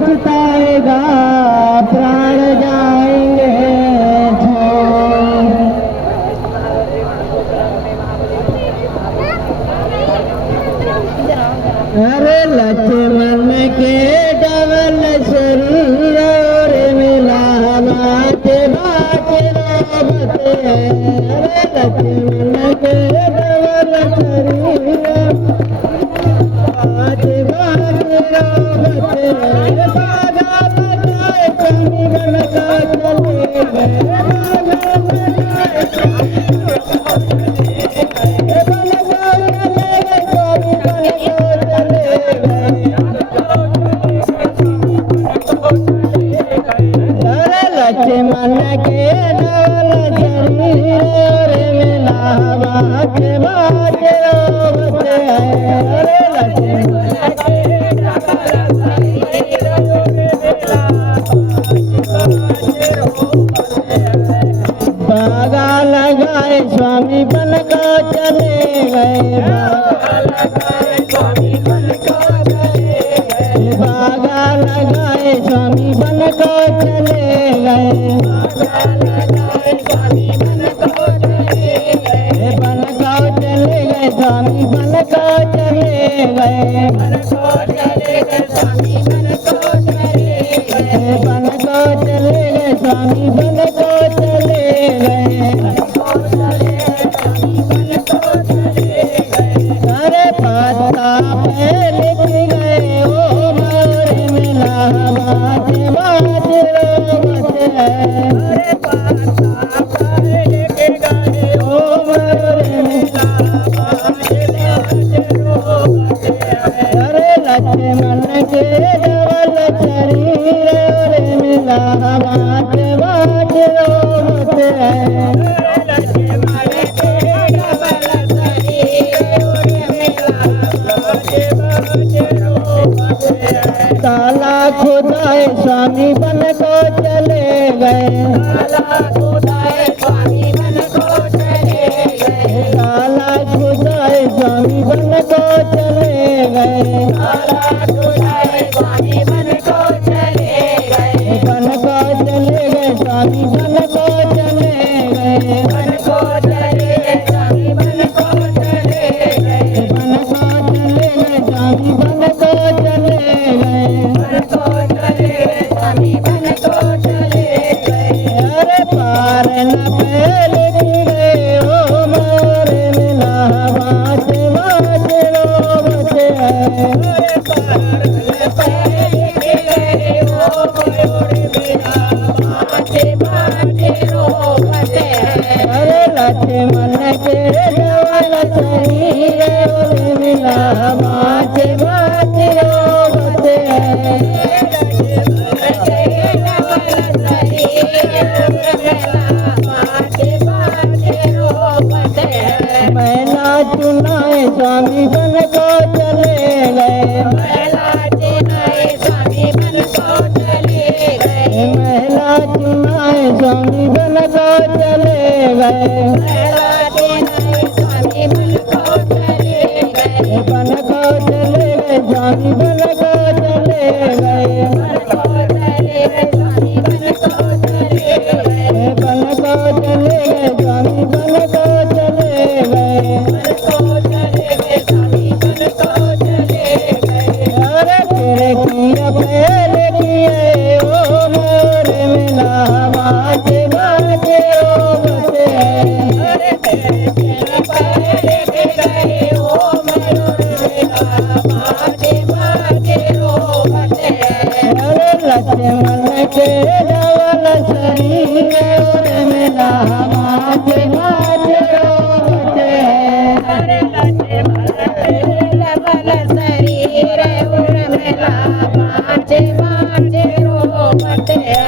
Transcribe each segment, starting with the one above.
पछताएगा प्राण जाएंगे छोड़। अरे लक्ष्मण के डबल शरीर और मिला बात बात रोबत है। अरे लक्ष्मण के डबल शरीर बात बात रोबत है। बागा बजाए कमी बन का चले गए, बागा बजाए लक्ष्मण के डबल शरीर और मिला बात बात रोबत है। अरे लक्ष्मण के डबल शरीर और मिला बागा लगाए स्वामी बन को चले गए, बागा लगाए स्वामी बन को चले गए, बन को चले गए स्वामी बन को चले गए, बन को चले गए स्वामी बन को चले गए। अरे पत्ता पे लिख गए ओ मोर मिला बात बात रोबत है। अरे पत्ता पे लिख गए ओ मोर मिला बात बात रोबत है। अरे लक्ष्मण के डबल शरीर और मिला बात बात रोबत है। ताला खुदाए स्वामी बन को चले गए, ताला खुदाए स्वामी बन को चले गए, ताला खुदाए स्वामी बन को चले गए, ताला खुदाए स्वामी बन को चले गए, बन को चले गए स्वामी बन को चले गए, बन को चले गए स्वामी बन को चले गए, बन को चले गए स्वामी बन को चले गए। अरे पार न पहले गए ओ मोर मिला बात बात रोबत है। अरे पार न पहले गए ओ मोर मिला बात बात रोबत है। अरे लक्ष्मण के डबल शरीर और मिला बात बात रोबत है। मैला चुनाए स्वामी बन को चले गए, मैला चुनाए स्वामी बन को चले गए, मैला चुनाए स्वामी बन को चले गए, मैला चुनाए स्वामी बन को चले गए, बन को चले गए स्वामी बन को चले गए, बन को चले गए स्वामी बन को चले गए, बन को चले गए स्वामी बन को चले गए, बन को चले गए स्वामी बन को चले गए। अरे तेरे किया पहले किए ओ मोर मिला बात बात रोबत है। अरे तेरे किया पहले गए ओ मोर मिला बात बात रोबत है। अरे लक्ष्मण के डबल शरीर और मिला बात बात रोबत है। अरे लक्ष्मण के डबल शरीर और मिला बात बात रोबत है।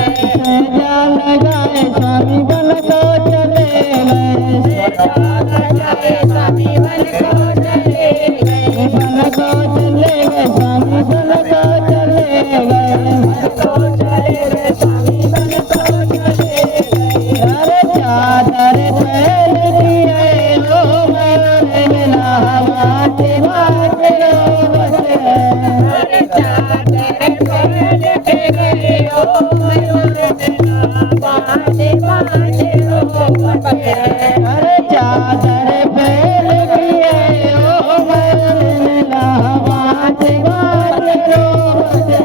जाल लगाए स्वामी बन को चले गए, जाल लगाए स्वामी बन को चले गए, बन को चले गए स्वामी बन को चले गए, बन को चले गए स्वामी बन को चले गए। अरे अरे चादर फैल गई है ओ मरला बाज बाज रोते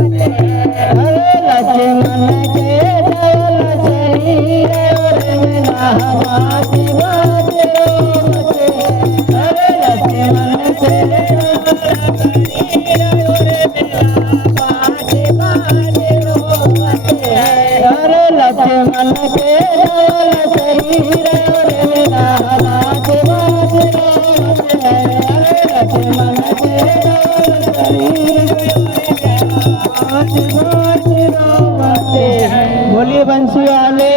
अरे लक्ष्मण के धवल शरीर और मिला बाज बाज रोते अरे लक्ष्मण के अरे लक्ष्मण के धवल शरीर और मिला बाज बाज रोते अरे लक्ष्मण के धवल शरीर बाज बाज रोते हैं। बोलिए बंसी वाले